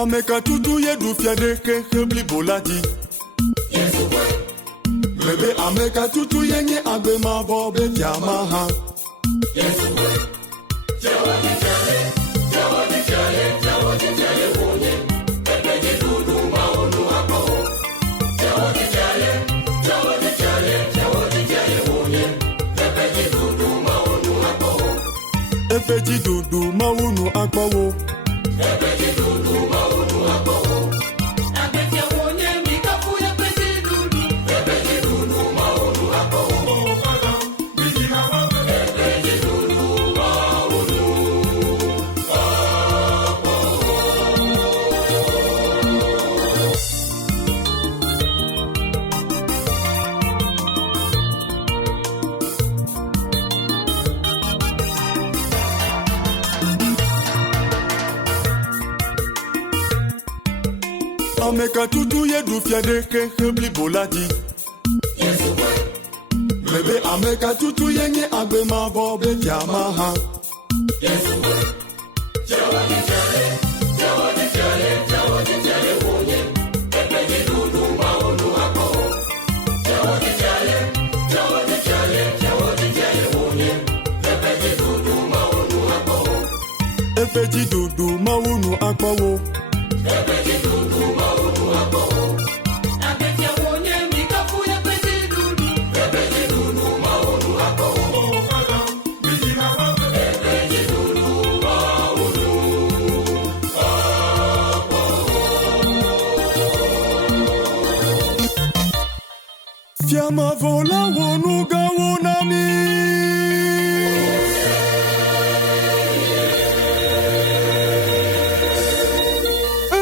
Ameka tutu ye du fiade ke hebli boladi. Bebe ameka tutu ye nye agbe ma bobe fiama ha. Efeji dudu maunu akbawo. Efeji dudu maunu akbawo. Abetia wonye mikafu ya peji dudu. Efeji dudu maunu akbawo. Efeji dudu maunu Ameka tutu ye du fiade ke hebli boladi. Bebe ameka tutu ye nye agbe ma bobe fiama ha. Efeji dudu maunu akbawo. Fiamma vola wonu gawonami.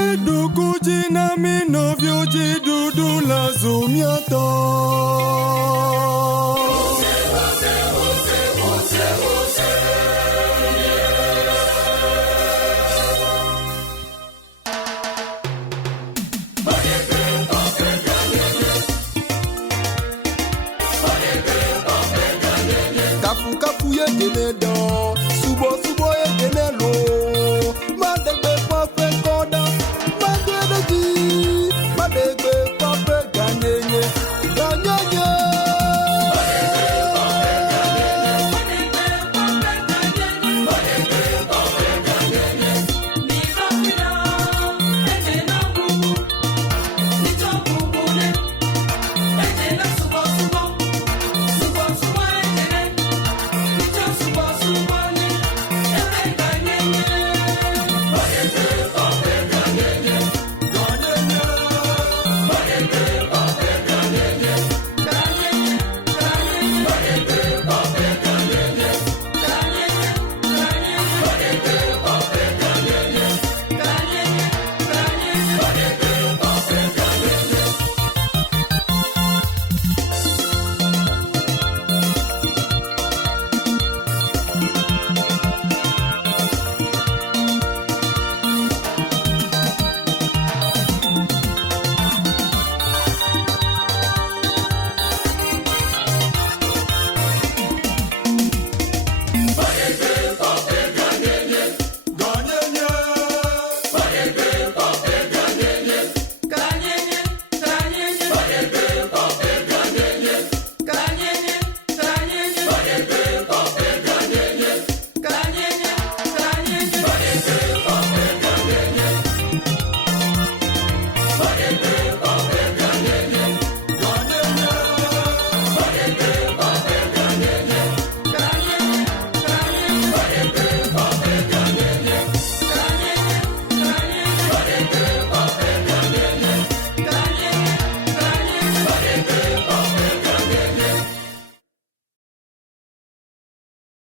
Eduku jinami novyo jidudu la zumiato. Kafu ye dele do.